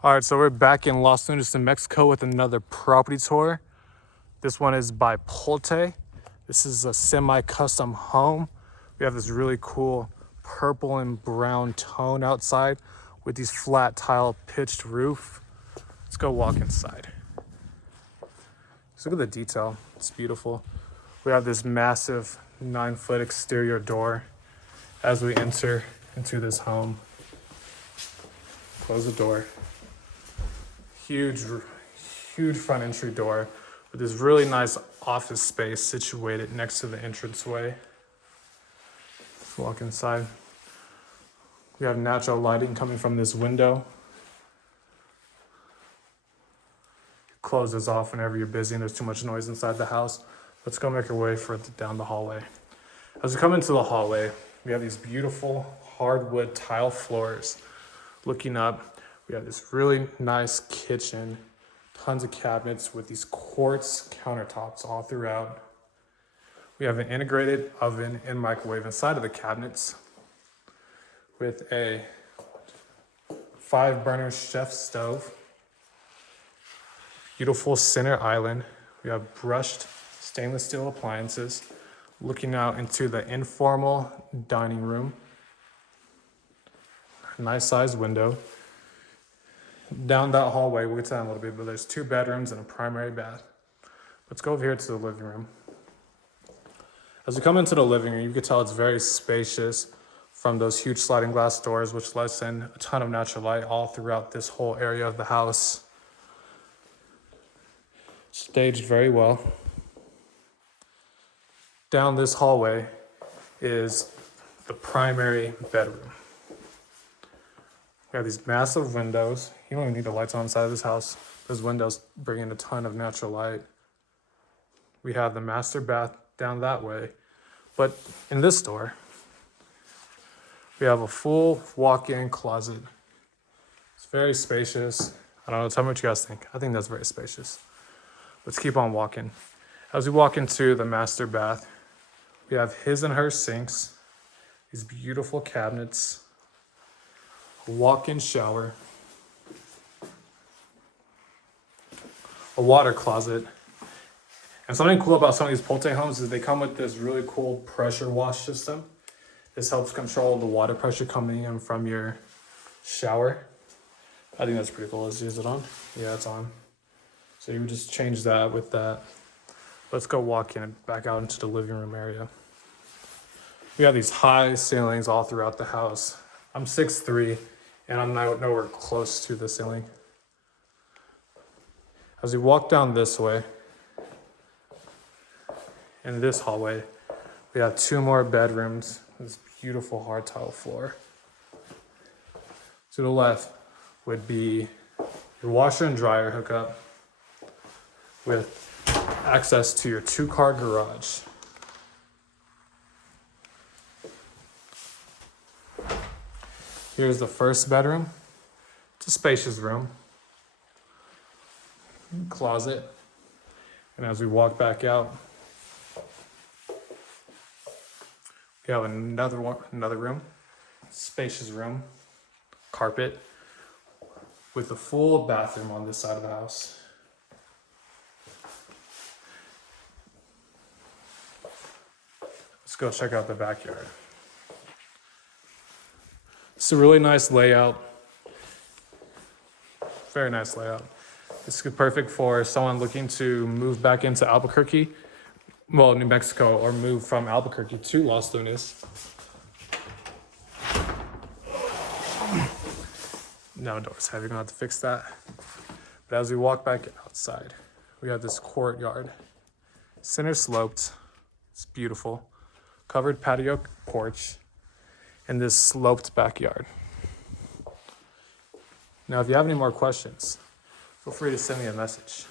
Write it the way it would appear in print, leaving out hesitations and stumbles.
All right, so we're back in Los Lunas, New Mexico with another property tour. This one is by Pulte. This is a semi-custom home. We have this really cool purple and brown tone outside with these flat tile pitched roof. Let's go walk inside. Just look at the detail, it's beautiful. We have this massive 9-foot exterior door as we enter into this home. Close the door. Huge front entry door with this really nice office space situated next to the entranceway. Let's walk inside. We have natural lighting coming from this window. Close this off whenever you're busy and there's too much noise inside the house. Let's go make our way further down the hallway. As we come into the hallway, we have these beautiful hardwood tile floors. Looking up, we have this really nice kitchen, tons of cabinets with these quartz countertops all throughout. We have an integrated oven and microwave inside of the cabinets with a 5-burner chef stove. Beautiful center island. We have brushed stainless steel appliances. Looking out into the informal dining room. Nice sized window. Down that hallway, we'll get to that in a little bit, but there's 2 bedrooms and a primary bath. Let's go over here to the living room. As we come into the living room, you can tell it's very spacious from those huge sliding glass doors, which lets in a ton of natural light all throughout this whole area of the house. Staged very well. Down this hallway is the primary bedroom. We have these massive windows. You don't even need the lights on the side of this house. Those windows bring in a ton of natural light. We have the master bath down that way. But in this door, we have a full walk-in closet. It's very spacious. I don't know, tell me what you guys think. I think that's very spacious. Let's keep on walking. As we walk into the master bath, we have his and her sinks, these beautiful cabinets, a walk-in shower, a water closet. And something cool about some of these Pulte homes is they come with this really cool pressure wash system. This helps control the water pressure coming in from your shower. I think that's pretty cool. Is it on? Yeah, it's on. So you would just change that with that. Let's go walk in and back out into the living room area. We have these high ceilings all throughout the house. I'm 6'3", and I'm nowhere close to the ceiling. As we walk down this way, in this hallway, we have 2 more bedrooms. This beautiful hard tile floor. To the left would be your washer and dryer hookup with access to your 2-car garage. Here's the first bedroom. It's a spacious room. Closet. And as we walk back out, we have another room. Spacious room. Carpet. With a full bathroom on this side of the house. Let's go check out the backyard. It's a really nice layout. Very nice layout. It's perfect for someone looking to move back into Albuquerque, well, New Mexico, or move from Albuquerque to Los Lunas. No, door's heavy, gonna have to fix that. But as we walk back outside, we have this courtyard. Center sloped, it's beautiful. Covered patio porch, and this sloped backyard. Now, if you have any more questions, feel free to send me a message.